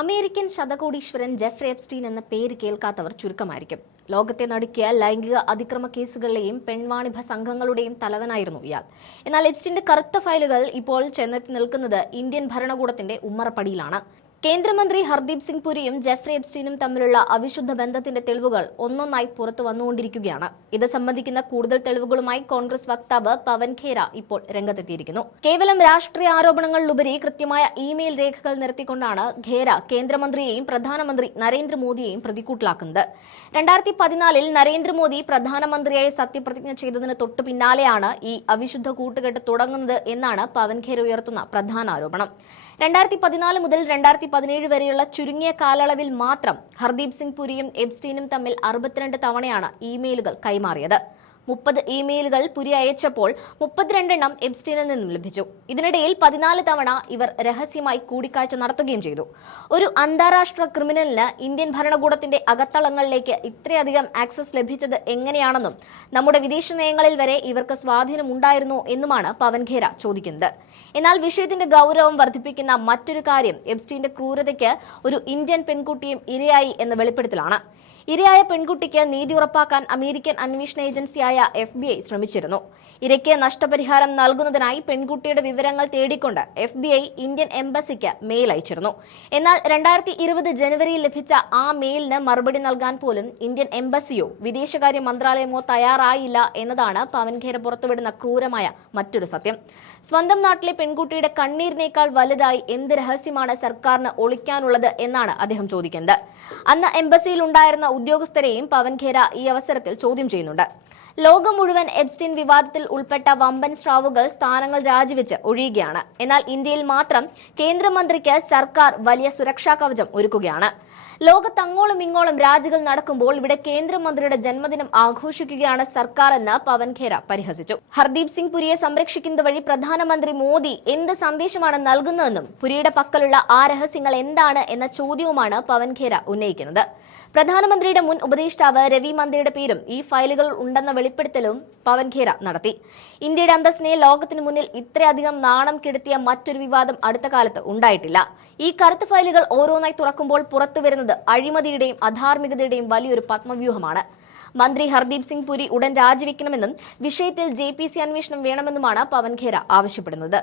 American ശതകോടീശ്വരൻ Jeffrey Epstein എന്ന പേര് കേൾക്കാത്തവർ ചുരുക്കമായിരിക്കും. ലോകത്തെ നടുക്കിയ ലൈംഗിക അതിക്രമ കേസുകളിലെയും പെൺവാണിഭ സംഘങ്ങളുടെയും തലവനായിരുന്നു ഇയാൾ. എന്നാൽ എപ്സ്റ്റീന്റെ കറുത്ത ഫയലുകൾ ഇപ്പോൾ ചെന്നെത്തി നിൽക്കുന്നത് ഇന്ത്യൻ ഭരണകൂടത്തിന്റെ ഉമ്മറപ്പടിയിലാണ്. കേന്ദ്രമന്ത്രി ഹർദീപ് സിംഗ് പുരിയും ജെഫ്രി എപ്സ്റ്റീനും തമ്മിലുള്ള അവിശുദ്ധ ബന്ധത്തിന്റെ തെളിവുകൾ ഒന്നൊന്നായി പുറത്തു വന്നുകൊണ്ടിരിക്കുകയാണ്. ഇത് സംബന്ധിക്കുന്ന കൂടുതൽ തെളിവുകളുമായി കോൺഗ്രസ് വക്താവ് പവൻ ഖേര ഇപ്പോൾ രംഗത്തെത്തിയിരിക്കുന്നു. കേവലം രാഷ്ട്രീയ ആരോപണങ്ങളിലുപരി കൃത്യമായ ഇമെയിൽ രേഖകൾ നിരത്തിക്കൊണ്ടാണ് ഖേര കേന്ദ്രമന്ത്രിയെയും പ്രധാനമന്ത്രി നരേന്ദ്രമോദിയെയും പ്രതിക്കൂട്ടിലാക്കുന്നത്. 2014 നരേന്ദ്രമോദി പ്രധാനമന്ത്രിയായി സത്യപ്രതിജ്ഞ ചെയ്തതിന് തൊട്ടു പിന്നാലെയാണ് ഈ അവിശുദ്ധ കൂട്ടുകെട്ട് തുടങ്ങുന്നത് എന്നാണ് പവൻ ഖേര ഉയർത്തുന്ന പ്രധാന ആരോപണം. 2014 മുതൽ 2017 വരെയുള്ള ചുരുങ്ങിയ കാലയളവിൽ മാത്രം ഹർദീപ് സിംഗ് പുരിയും എപ്സ്റ്റീനും തമ്മിൽ 62 തവണയാണ് ഇമെയിലുകൾ കൈമാറിയത്. 30 ഇമെയിലുകൾ പുരി അയച്ചപ്പോൾ 32 എണ്ണം എപ്സ്റ്റീനിൽ നിന്നും ലഭിച്ചു. ഇതിനിടയിൽ 14 തവണ ഇവർ രഹസ്യമായി കൂടിക്കാഴ്ച നടത്തുകയും ചെയ്തു. ഒരു അന്താരാഷ്ട്ര ക്രിമിനലിന് ഇന്ത്യൻ ഭരണകൂടത്തിന്റെ അകത്തളങ്ങളിലേക്ക് ഇത്രയധികം ആക്സസ് ലഭിച്ചത് എങ്ങനെയാണെന്നും നമ്മുടെ വിദേശ നയങ്ങളിൽ വരെ ഇവർക്ക് സ്വാധീനമുണ്ടായിരുന്നോ എന്നുമാണ് പവൻ ഖേര ചോദിക്കുന്നത്. എന്നാൽ വിഷയത്തിന്റെ ഗൗരവം വർദ്ധിപ്പിക്കുന്ന മറ്റൊരു കാര്യം എപ്സ്റ്റീന്റെ ക്രൂരതയ്ക്ക് ഒരു ഇന്ത്യൻ പെൺകുട്ടിയും ഇരയായി എന്ന വെളിപ്പെടുത്തലാണ്. ഇരയായ പെൺകുട്ടിക്ക് നീതി ഉറപ്പാക്കാൻ അമേരിക്കൻ അന്വേഷണ ഏജൻസിയായ FBI ശ്രമിച്ചിരുന്നു. ഇരയ്ക്ക് നഷ്ടപരിഹാരം നൽകുന്നതിനായി പെൺകുട്ടിയുടെ വിവരങ്ങൾ തേടിക്കൊണ്ട് FBI ഇന്ത്യൻ എംബസിക്ക് മെയിൽ അയച്ചിരുന്നു. എന്നാൽ 2020 ജനുവരിയിൽ ലഭിച്ച ആ മെയിലിന് മറുപടി നൽകാൻ പോലും ഇന്ത്യൻ എംബസിയോ വിദേശകാര്യ മന്ത്രാലയമോ തയ്യാറായില്ല എന്നതാണ് പവൻ ഖേര പുറത്തുവിടുന്ന ക്രൂരമായ മറ്റൊരു സത്യം. സ്വന്തം നാട്ടിലെ പെൺകുട്ടിയുടെ കണ്ണീരിനേക്കാൾ വലുതായി എന്ത് രഹസ്യമാണ് സർക്കാരിന് ഒളിക്കാനുള്ളത് എന്നാണ് അദ്ദേഹം ചോദിക്കുന്നത്. അന്ന് എംബസിയിൽ ഉണ്ടായിരുന്ന ഉദ്യോഗസ്ഥരെയും പവൻ ഖേര ഈ അവസരത്തിൽ ചോദ്യം ചെയ്യുന്നുണ്ട്. ലോകം മുഴുവൻ എപ്സ്റ്റീൻ വിവാദത്തിൽ ഉൾപ്പെട്ട വമ്പൻ സ്രാവുകൾ സ്ഥാനങ്ങൾ രാജിവെച്ച് ഒഴിയുകയാണ്. എന്നാൽ ഇന്ത്യയിൽ മാത്രം കേന്ദ്രമന്ത്രിക്ക് സർക്കാർ വലിയ സുരക്ഷാ കവചം ഒരുക്കുകയാണ്. ലോകത്തങ്ങോളം ഇങ്ങോളം രാജികൾ നടക്കുമ്പോൾ ഇവിടെ കേന്ദ്രമന്ത്രിയുടെ ജന്മദിനം ആഘോഷിക്കുകയാണ് സർക്കാർ എന്ന് പവൻ ഖേര പരിഹസിച്ചു. ഹർദീപ് സിംഗ് പുരിയെ സംരക്ഷിക്കുന്നത് വഴി പ്രധാനമന്ത്രി മോദി എന്ത് സന്ദേശമാണ് നൽകുന്നതെന്നും പുരിയുടെ പക്കലുള്ള ആ രഹസ്യങ്ങൾ എന്താണ് എന്ന ചോദ്യവുമാണ് പവൻ ഖേര ഉന്നയിക്കുന്നത്. പ്രധാനമന്ത്രിയുടെ മുൻ ഉപദേഷ്ടാവ് രവി മന്ത്രിയുടെ പേരും ഈ ഫയലുകൾ ഉണ്ടെന്ന വെളിപ്പെടുത്തലും പവൻ ഖേര നടത്തി. ഇന്ത്യയുടെ അന്തസ്സിനെ ലോകത്തിന് മുന്നിൽ ഇത്രയധികം നാണം കെടുത്തിയ മറ്റൊരു വിവാദം അടുത്ത കാലത്ത് ഉണ്ടായിട്ടില്ല. ഈ കറുത്ത ഫയലുകൾ ഓരോന്നായി തുറക്കുമ്പോൾ പുറത്തുവരുന്നത് അഴിമതിയുടെയും അധാർമികതയുടെയും വലിയൊരു പത്മവ്യൂഹമാണ്. മന്ത്രി ഹർദീപ് സിംഗ് പുരി ഉടൻ രാജിവെക്കണമെന്നും വിഷയത്തിൽ JPC അന്വേഷണം വേണമെന്നുമാണ് പവൻ ഖേര ആവശ്യപ്പെടുന്നത്.